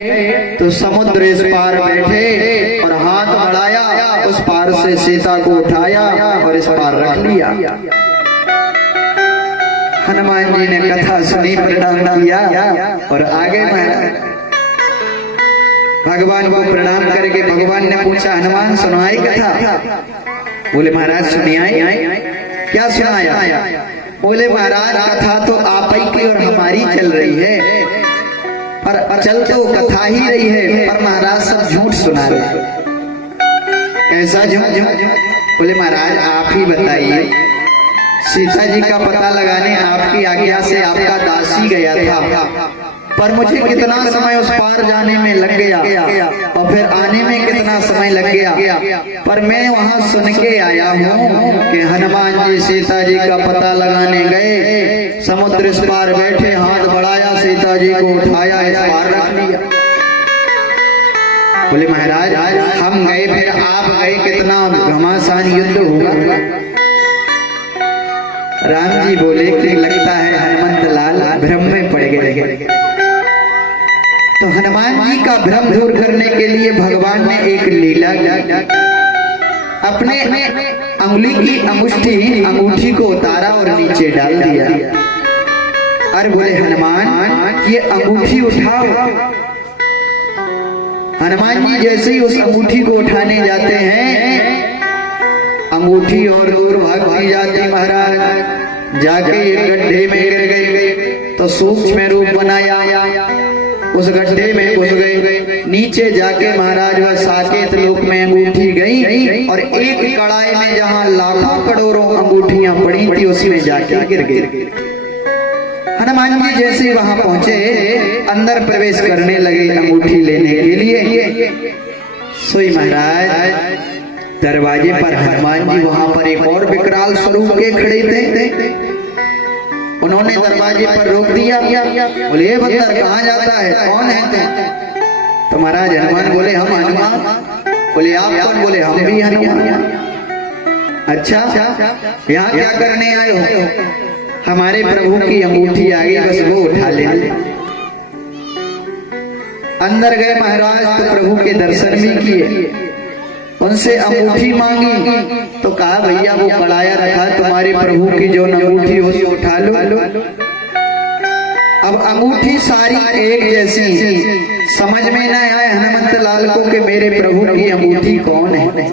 तो समुद्र इस पार बैठे और हाथ बढ़ाया, उस पार से सीता को उठाया और इस पार रख लिया। हनुमान जी ने कथा सुनी, प्रणाम किया और आगे महाराज भगवान को प्रणाम करके भगवान ने पूछा, हनुमान सुनाई कथा? बोले महाराज सुनिए। क्या सुनाया? बोले महाराज कथा तो आप ही की और हमारी चल रही है, पर चल तो कथा ही रही है, पर महाराज सब झूठ सुना रहे। कैसा झूठ? बोले महाराज आप ही बताइए। सीता जी का पता लगाने आपकी आज्ञा से आपका दासी गया था, पर मुझे कितना समय उस पार जाने में लग गया और फिर आने में कितना समय लग गया, पर मैं वहां सुन के आया हूँ कि हनुमान जी सीता जी का पता लगाने गए, समुद्र इस पार बैठे, हाथ बढ़ाया, सीता जी को उठाया, इस पार रख लिया। बोले महाराज हम गए फिर आप गए, कितना घमासान युद्ध हुआ? राम जी बोले कि लगता है हनुमंत लाल भ्रम में पड़ गए। तो हनुमान जी का भ्रम दूर करने के लिए भगवान ने एक लीला की। अपने अंगुली की अंगूठी को उतारा और नीचे डाल दिया और बोले हनुमान ये अंगूठी उठाओ। हनुमान जी जैसे ही उस अंगूठी को उठाने जाते हैं, अंगूठी और दूर भागती जाती महाराज, जाके एक गड्ढे में गिर गई। तो सूक्ष्म रूप बनाया, उस गड्ढे में घुस गए। नीचे जाके महाराज वह साकेत लोक में अंगूठी गई और एक कड़ाई में जहां लाखों करोड़ों अंगूठियां पड़ी थी उसमें जाके गिर गई। हनुमान जी जैसे वहां पहुंचे, अंदर प्रवेश करने लगे अंगूठी लेने के लिए। सोई महाराज दरवाजे पर हनुमान जी वहां पर एक और विकराल स्वरूप के खड़े थे। उन्होंने दरवाजे पर रोक दिया। बोले बंदर कहाँ जाता है, कौन है तुम? तो महाराज हनुमान बोले हम हनुमान। बोले आप कौन? बोले हम भी हनुमान। अच्छा यहाँ क्या करने आए हो? हमारे प्रभु की अंगूठी आ गई, बस वो उठा ले। अंदर गए महाराज तो प्रभु के दर्शन भी किए, उनसे अंगूठी मांगी तो कहा भैया वो कड़ाया रखा तुम्हारे प्रभु की जो अंगूठी हो उसे उठा लो। अब अंगूठी सारी एक जैसी, समझ में न आए हनुमंत लाल को कि मेरे प्रभु की अंगूठी कौन है।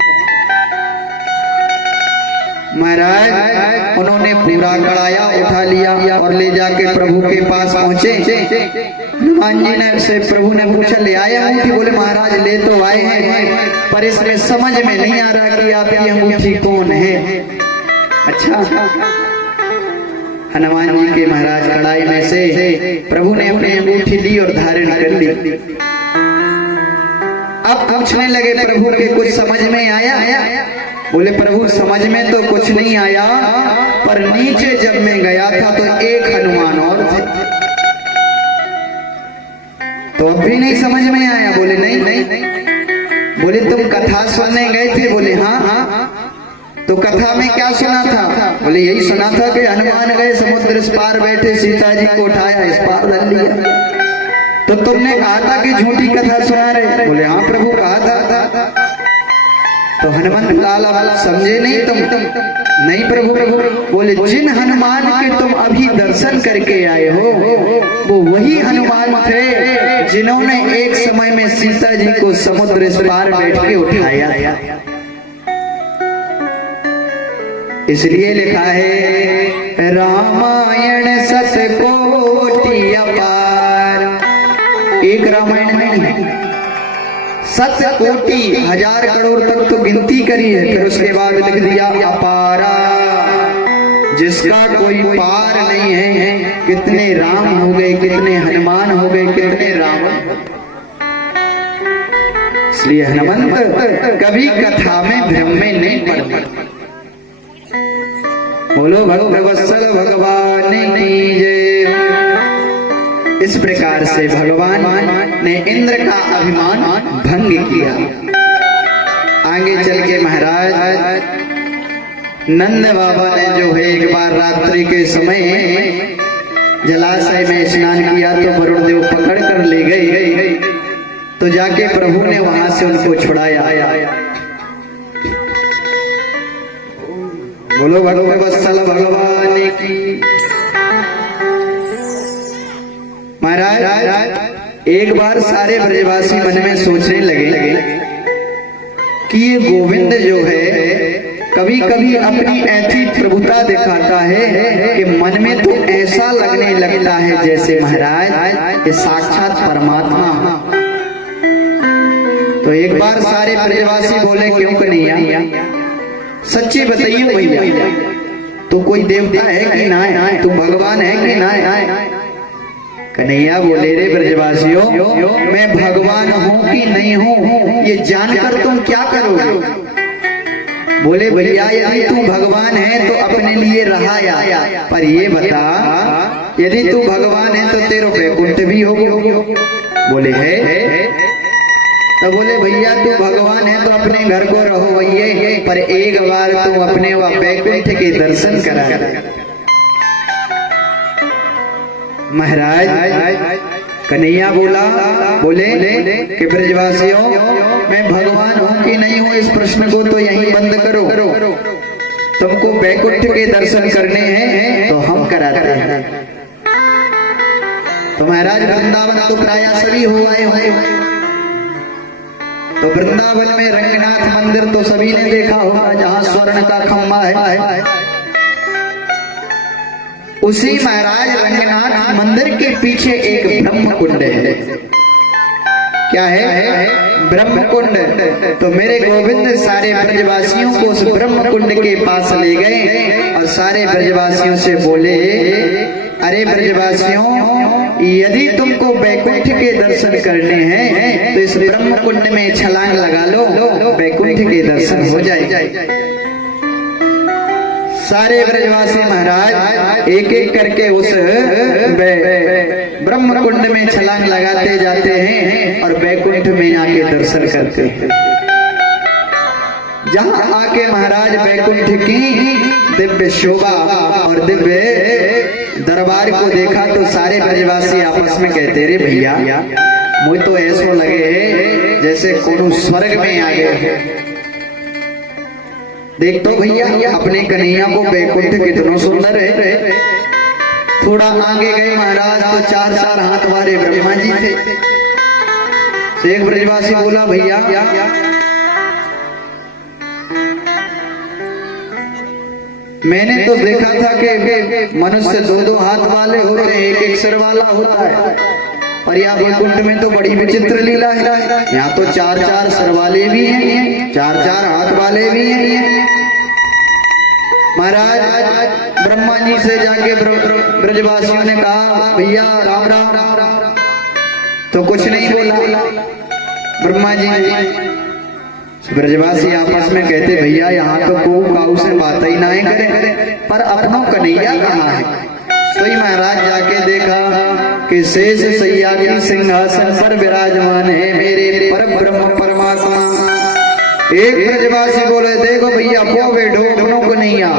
महाराज उन्होंने पूरा कड़ाया उठा लिया और ले जाके प्रभु के पास पहुंचे। हनुमान जी ने से प्रभु ने पूछा ले आए अंगूठी? बोले महाराज ले तो आए हैं, पर इसमें समझ में नहीं आ रहा कि आपकी अंगूठी कौन है। अच्छा हनुमान जी के महाराज कड़ाई में से प्रभु ने अपनी अंगूठी ली और धारण कर ली। अब पूछने लगे प्रभु के कुछ समझ में आया? बोले प्रभु समझ में तो कुछ नहीं आया, पर नीचे जब मैं गया था तो एक हनुमान और थे, तो अब भी नहीं समझ में आया? बोले नहीं। बोले तुम कथा सुनने गए थे? बोले हाँ। तो कथा में क्या सुना था? बोले यही सुना था कि हनुमान गए, समुद्र इस पार बैठे, सीता जी को उठाया, इस पार रख लिया। तो तुमने कहा था कि झूठी कथा सुना रहे? बोले हाँ प्रभु कहा था। तो हनुमंत लाल समझे नहीं तुम? नहीं प्रभु। बोले जिन हनुमान के तुम अभी दर्शन करके आए हो वो वही हनुमान थे जिन्होंने एक समय में सीता जी को समुद्र इस पार बैठ के उठाया। इसलिए लिखा है रामायण सतकोटि अपार। एक रामायण नहीं है, 7 कोटि 1000 करोड़ तक तो गिनती करी है, फिर उसके बाद लिख दिया अपारा, जिसका कोई पार नहीं है। कितने राम हो गए, कितने हनुमान हो गए, कितने रावण। इसलिए हनुमंत कभी कथा में भ्रम में नहीं पड़ता। बोलो भगवत्सल भगवान की जय। इस प्रकार से भगवान ने इंद्र का अभिमान भंग किया। आगे चल के महाराज नंद बाबा ने जो है एक बार रात्रि के समय जलाशय में स्नान किया तो वरुण देव पकड़ कर ले गए तो जाके प्रभु ने वहां से उनको छुड़ाया। बोलो भक्त वत्सल भगवान की। महाराज एक बार सारे ब्रजवासी मन में सोचने लगे कि ये गोविंद जो है कभी कभी अपनी ऐसी प्रभुता दिखाता है कि मन में तो ऐसा लगने लगता है जैसे महाराज ये साक्षात परमात्मा। तो एक बार सारे ब्रजवासी बोले क्यों कन्हैया सच्ची बताइए भैया तू कोई देवता है कि ना है, तू भगवान है कि ना है। कन्हैया बोले रे ब्रजवासियों मैं भगवान हूँ कि नहीं हूँ ये जानकर तुम क्या करोगे। बोले भैया यदि तू भगवान है तो अपने लिए रहा या पर ये बता यदि तू भगवान है तो तेरे वैकुंठ भी होगा। बोले है तो बोले भैया तू भगवान है तो अपने घर को रहो भैया पर एक बार तू अपने वैकुंठ के दर्शन करा। महाराज कन्हैया बोले कि ब्रजवासियों मैं भगवान हूँ कि नहीं हूँ इस प्रश्न को तो यहीं बंद करो, तुमको वैकुंठ के दर्शन करने हैं तो हम कराते हैं। तो महाराज वृंदावन तो प्राय सभी हो आए होंगे तो वृंदावन में रंगनाथ मंदिर तो सभी ने देखा होगा जहाँ स्वर्ण का खंभा है। उसी महाराज रंगनाथ मंदिर के पीछे एक ब्रह्म कुंड है। क्या है ब्रह्म कुंड। तो मेरे गोविंद सारे ब्रजवासियों को उस ब्रह्म कुंड के पास ले गए और सारे ब्रजवासियों से बोले अरे ब्रजवासियों यदि तुमको वैकुंठ के दर्शन करने हैं तो इस ब्रह्म कुंड में छलांग लगा लो वैकुंठ के दर्शन हो जाए। सारे ब्रजवासी महाराज एक एक करके उस ब्रह्म कुंड में छलांग लगाते जाते हैं और वैकुंठ में आके दर्शन करते हैं। जहां आके महाराज वैकुंठ की दिव्य शोभा और दिव्य दरबार को देखा तो सारे ब्रजवासी आपस में कहते रे भैया मुझे तो ऐसा लगे है जैसे कोनो स्वर्ग में आ गए। देख तो भैया अपने कन्हैया को वैकुंठ कितना सुंदर है। थोड़ा आगे गए महाराज तो चार चार हाथ वाले ब्रह्मा जी थे। तो एक ब्रजवासी बोला भैया मैंने तो देखा था कि मनुष्य दो दो हाथ वाले होते हैं एक एक सिर वाला होता है और यहाँ वैकुंठ में तो बड़ी विचित्र लीला है। यहाँ तो चार चार सिर वाले भी हैं चार चार हाथ वाले भी हैं। महाराज ब्रह्मा जी से जाके ब्रजवासियों ने कहा भैया राम राम तो कुछ नहीं बोला ब्रह्मा जी। ब्रजवासी आपस में कहते भैया यहाँ तो को काऊ से बात ही ना करे पर अपनों कन्हैया कहाँ है। सोई महाराज जाके देखा कि शेष सैया की सिंहासन पर विराजमान है मेरे पर ब्रह्म परमात्मा। एक ब्रजवासी बोले देखो भैया वो बैठो अपनों कन्हैया।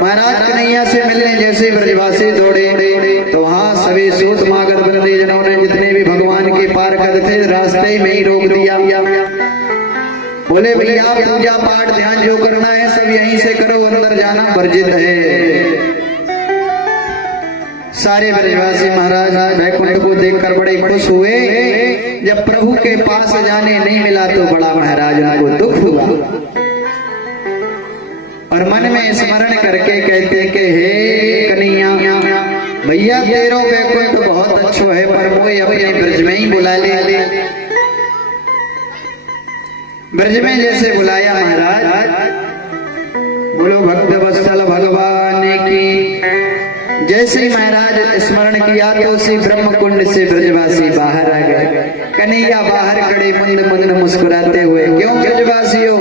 महाराज कन्हैया से मिलने जैसे ब्रजवासी दौड़े तो वहां सभी सूत मागर जनों ने जितने भी भगवान के पार कर थे रास्ते में ही रोक दिया। बोले भैया पूजा पाठ ध्यान जो करना है सब यहीं से करो अंदर जाना वर्जित है। सारे ब्रजवासी महाराज वैकुंठ को देखकर बड़े खुश हुए। जब प्रभु के पास जाने नहीं मिला तो बड़ा महाराज उनको दुख हुआ और मन में स्मरण करके कहते कि हे कन्हैया भैया तेरो वैकुंठ बहुत अच्छा है पर मोए अपने ब्रज में ही बुला ले। ब्रज में जैसे बुलाया महाराज बोलो भक्त वत्सल भगवान की। जैसे ही महाराज स्मरण किया तो उसी ब्रह्म कुंड से ब्रजवासी बाहर आ गए। कन्हैया बाहर खड़े मंद मंद मुस्कुराते हुए क्यों ब्रजवासियों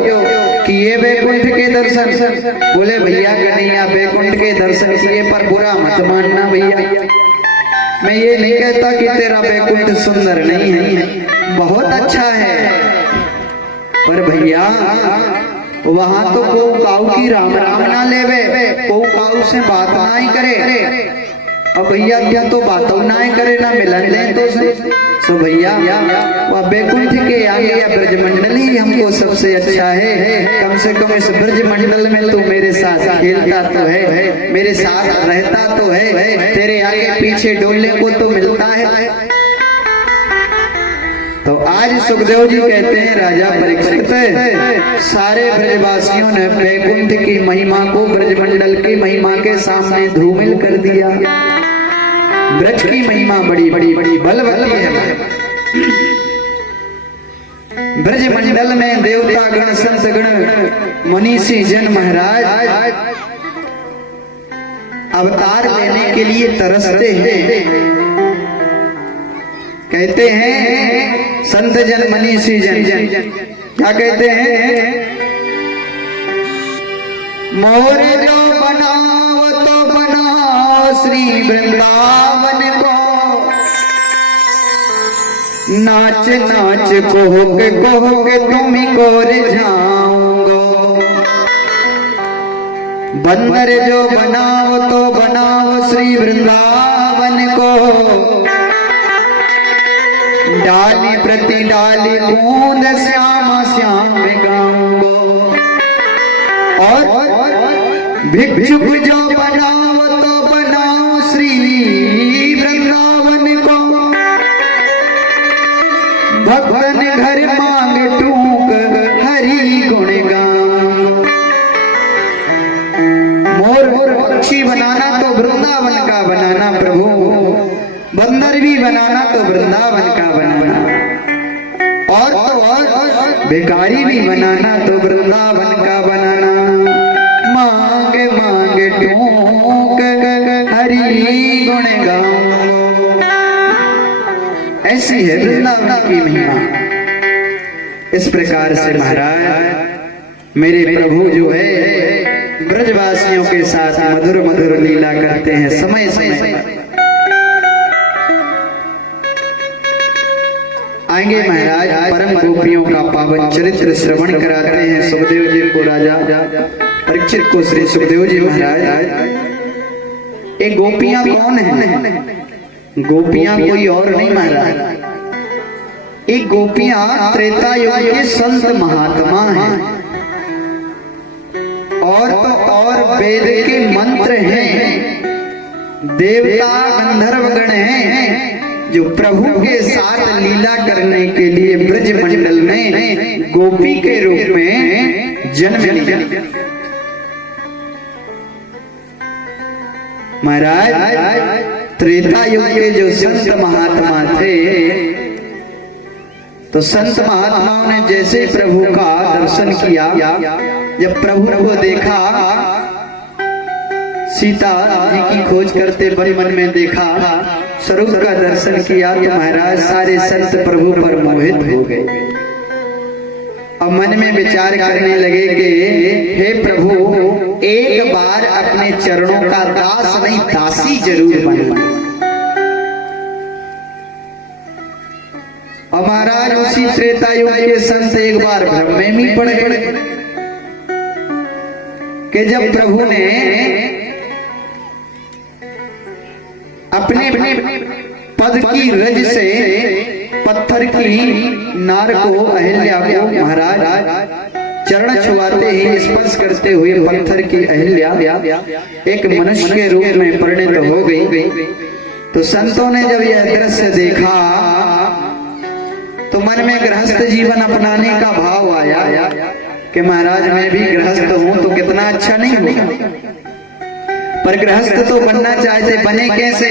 किए वैकुंठ के दर्शन। बोले भैया कन्हैया वैकुंठ के दर्शन किए पर बुरा मत मानना भैया मैं ये नहीं कहता कि तेरा वैकुंठ सुंदर नहीं है बहुत अच्छा है पर भैया वहां तो को काऊ की राम राम ना लेवे को काऊ से बात ना ही करे अब भैया क्या तो बातों ना करे ना मिलन ले तो सो भैया वह बैकुंठ के आगे या ब्रजमंडल ही हमको सबसे अच्छा है। कम से कम इस ब्रजमंडल में तू मेरे साथ खेलता तो है, मेरे साथ रहता तो है, तेरे आगे पीछे डोलने को तो मिलता है। तो आज सुखदेव जी कहते हैं राजा परीक्षित, सारे ब्रजवासियों ने बैकुंठ की महिमा को ब्रजमंडल की महिमा के सामने धूमिल कर दिया। ब्रज की महिमा बड़ी बड़ी बड़ी बलवती है। ब्रजमंडल में देवता गण, संत गण, मनीषी जन महाराज अवतार लेने के लिए तरसते हैं। कहते हैं संत जन, मनीषी जन क्या कहते हैं? मोर जो बनाओ तो बनाओ श्री वृंदावन को, नाच नाच कोह के तुम को रे जाऊंगो। बंदर जो बनाओ तो बनाओ श्री वृंदावन को, डाली प्रति डाली बूंद श्याम श्याम गाऊंगो। और भिक्षुक जो बनाओ तो बनाओ श्री वृंदावन को, भक्तन घर मांग टूक हरि गुण गाऊं। मोर पक्षी बनाना तो वृंदावन का बनाना प्रभु, बंदर भी बनाना तो वृंदावन का बनाना, और तो और भिखारी भी बनाना तो वृंदावन का बनाना। मांग मांग टूक हरि गुण गाऊं। ऐसी है वृंदावन की महिमा। इस प्रकार से महाराज मेरे प्रभु जो है ब्रजवासियों के साथ मधुर मधुर लीला करते हैं। समय समय आएंगे महाराज, परम गोपियों का पावन चरित्र श्रवण कराते हैं सुखदेव जी को। राजा परीक्षित को श्री सुखदेव जी महाराज, एक गोपियां कौन है? गोपियां कोई और नहीं महाराज, एक गोपियां त्रेता युग के संत महात्मा हैं, और तो और वेद के मंत्र हैं, देवता गंधर्व गण हैं, जो प्रभु के साथ लीला करने के लिए ब्रज मंडल में गोपी के रूप में जन्म लिया। महाराज त्रेता युग के जो संत महात्मा थे, तो संत महात्माओं ने जैसे प्रभु का दर्शन किया, जब प्रभु को देखा, सीता जी की खोज करते मन में देखा, स्वरूप का दर्शन किया, तो महाराज सारे संत प्रभु पर मोहित हो गए और मन में विचार करने लगे कि हे प्रभु, एक बार अपने चरणों का दास नहीं दासी जरूर बनना। और महाराज उसी त्रेता युग के संत एक बार भ्रम में भी पड़ गए कि जब प्रभु ने अपने पद की रज से पत्थर की नार को, अहिल्या को महाराज चरण छुआते ही स्पर्श करते हुए पत्थर की अहिल्या एक मनुष्य के रूप में परिणत हो गई। तो संतों ने जब यह दृश्य देखा तो मन में गृहस्थ जीवन अपनाने का भाव आया कि महाराज मैं भी गृहस्थ हूं तो कितना अच्छा नहीं होगा। पर गृहस्थ तो बनना चाहते, बने कैसे?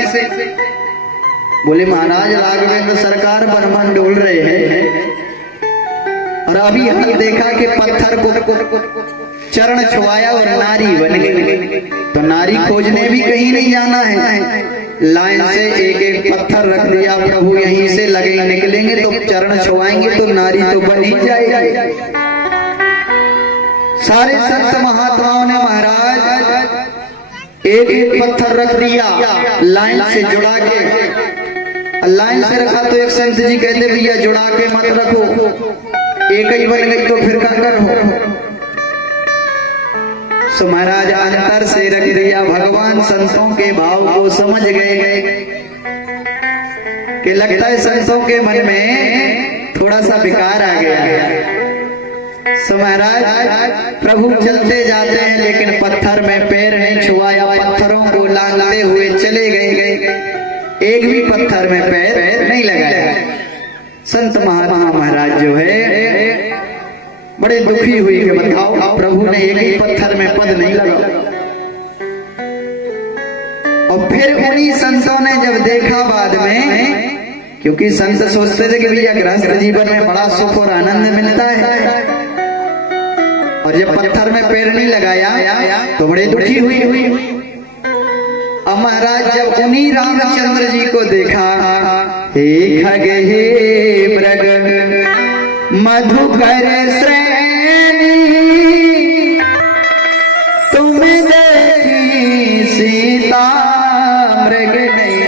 बोले महाराज राघवेंद्र सरकार बर्मन डोल रहे हैं, और अभी हमने देखा कि पत्थर को चरण छुआया और नारी बन गई। तो नारी खोजने भी कहीं नहीं जाना है, लाइन से एक एक पत्थर रख दिया, प्रभु यहीं से लगे निकलेंगे तो चरण छुआएंगे तो नारी तो बन ही जाएगी। सारे संत महात्माओं ने महाराज एक एक पत्थर रख दिया, लाइन से जुड़ा के। लाइन से रखा तो एक संत जी कहते भैया जुड़ा के मत रखो, एक ही बन गई तो फिर क्या करो? सो महाराज अंतर से रख दिया। भगवान संतों के भाव को समझ गए कि लगता है संतों के मन में थोड़ा सा विकार आ गया। सो महाराज प्रभु चलते जाते हैं लेकिन पत्थर में पैर नहीं छुआया, पत्थरों को लांघते हुए चले गए, एक भी पत्थर में पैर नहीं लगाया। संत महात्मा महाराज जो है बड़े दुखी हुई कि बताओ प्रभु ने एक ही पत्थर में पद नहीं लगा। और फिर उन्हीं संतों ने जब देखा बाद में, क्योंकि संत सोचते थे कि भैया गृहस्थ जीवन में बड़ा सुख और आनंद मिलता है, और जब पत्थर में पैर नहीं लगाया तो बड़े दुखी हुई। अब महाराज जब उन्हीं रामचंद्र जी को देखा, हे खग हे मृग मधुकर श्रेणी तुम देखी सीता मृग नहीं।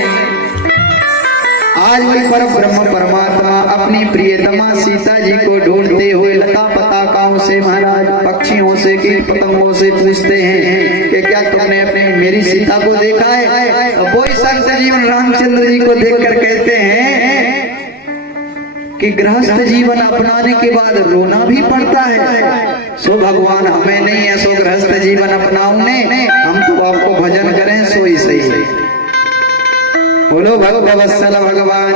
आज भी पर ब्रह्म परमात्मा अपनी प्रियतमा सीता जी को ढूंढते हुए लता पताकाओं से, महाराज पक्षियों से, कीट पतंगों से पूछते हैं कि क्या तुमने अपने मेरी सीता को देखा है। अब वही संत जीवन रामचंद्र जी को देखकर कहते हैं कि गृहस्थ जीवन अपनाने के बाद रोना भी पड़ता है। सो भगवान हमें नहीं है सो गृहस्थ जीवन अपनाउने, हम तो आपको भजन करें सो ही सही। बोलो भगवत्सल भगवान।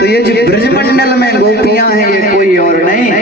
तो ये जो ब्रजमंडल में गोपियां हैं ये कोई और नहीं,